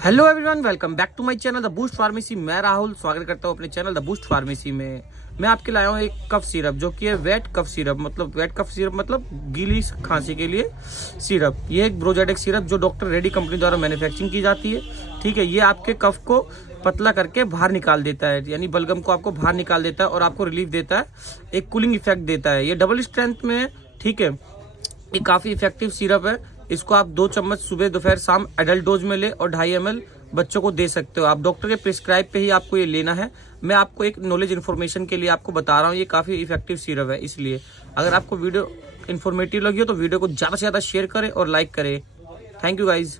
Hello everyone, welcome back to my channel the boost pharmacy. मैं राहुल स्वागत करता हूं अपने चैनल द बूस्ट फार्मेसी में। मैं आपके लाया हूं एक कफ सिरप जो कि है wet cough syrup. Wet cough syrup मतलब गीली खांसी के लिए सिरप। ये एक ब्रोजेटिक सिरप जो डॉक्टर रेड्डी कंपनी द्वारा मैन्युफैक्चरिंग की जाती है। ठीक है, ये आपके कफ को पतला करके बाहर निकाल देता है, यानी बलगम को आपको बाहर निकाल देता है और आपको रिलीफ देता है, एक कूलिंग इफेक्ट देता है। ये डबल स्ट्रेंथ में है। ठीक है, ये काफ़ी इफेक्टिव सिरप है। इसको आप 2 चम्मच सुबह दोपहर शाम एडल्ट डोज में ले और 2.5 ml बच्चों को दे सकते हो। आप डॉक्टर के प्रिस्क्राइब पे ही आपको ये लेना है। मैं आपको एक नॉलेज इन्फॉर्मेशन के लिए आपको बता रहा हूँ, ये काफ़ी इफेक्टिव सिरप है। इसलिए अगर आपको वीडियो इन्फॉर्मेटिव लगी हो तो वीडियो को ज़्यादा से ज़्यादा शेयर करें और लाइक करें। Thank you guys.